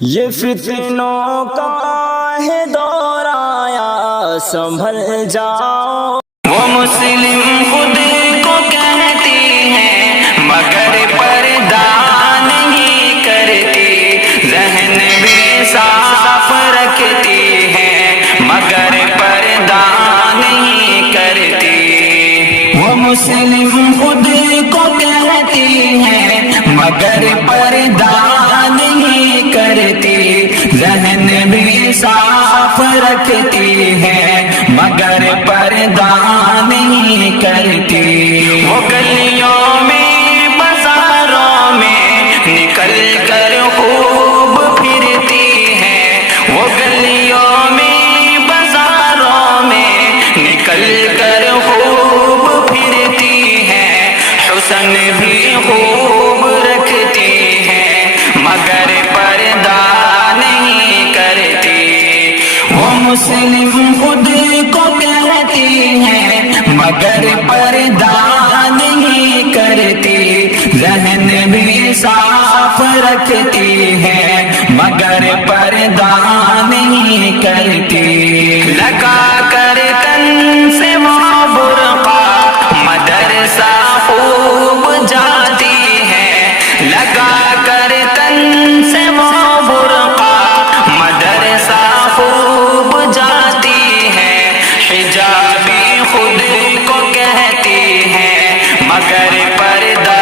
یہ فتنوں کا ہے دور آیا، سنبھل جاؤ۔ وہ مسلم خود کو کہتی ہے مگر پردہ نہیں کرتی، ذہن بھی صاف رکھتی ہے مگر پردہ نہیں کرتی۔ وہ مسلم خود کو کہتی ہے مگر پردہ نہیں کرتی، ذہن بھی صاف رکھتی ہے مگر پردہ نہیں کرتی۔ وہ گلیوں میں بازاروں میں نکل کر خوب پھرتی ہے، وہ گلیوں میں بازاروں میں نکل کر خوب پھرتی ہے، حسن بھی خوب رکھتی ہے مگر پردہ نہیں کرتی۔ وہ مسلم خود کو کہتی ہے مگر پردہ نہیں کرتی، ذہن بھی صاف رکھتی ہے مگر پردہ نہیں کرتی۔ لگا کر تن سے وہ برقع مدرسہ خوب جاتی ہے، لگا کر تن سے وہ برقع مدرسہ خوب جاتی ہے، حجابی خود کو کہتی ہے مگر پردہ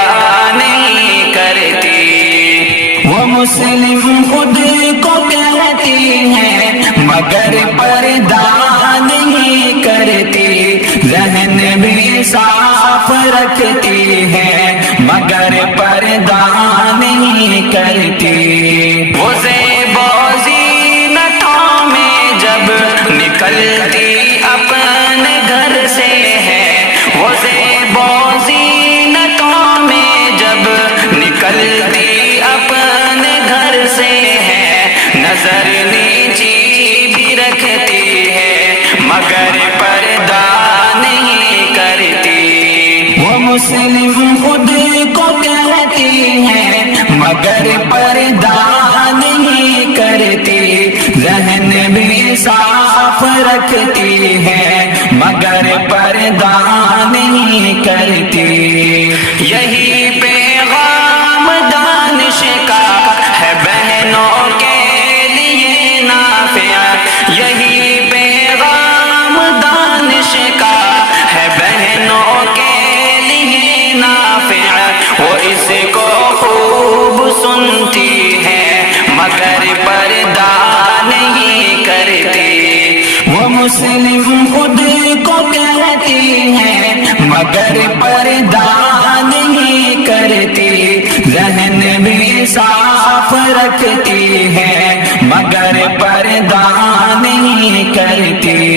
نہیں کرتی۔ وہ مسلم خود کو کہتی ہے مگر پردہ نہیں کرتی، ذہن بھی صاف رکھتی ہے مگر پردہ نہیں کرتی۔ وہ زیب و زینتوں میں جب نکلتی اپنے گھر سے ہے، وہ زیب و زینتوں میں جب نکلتی اپنے گھر سے ہے، نظر نیچی بھی رکھتی ہے مگر پردہ نہیں کرتی۔ وہ مسلم خود کو کہتی ہے مگر پردہ نہیں کرتی، ذہن بھی صاف رکھتی ہے مگر پردہ نہیں کرتی۔ یہی پیغام دانش کا ہے بہنوں کے لیے نافع، یہی پیغام دانش کا ہے بہنوں کے لیے نافع، وہ اس کو خوب سنتی ہے مگر پردہ نہیں کرتی۔ وہ مسلم خود کو کہتی ہے مگر پردہ نہیں کرتی، ذہن بھی صاف رکھتی ہے مگر پردہ نہیں کرتی۔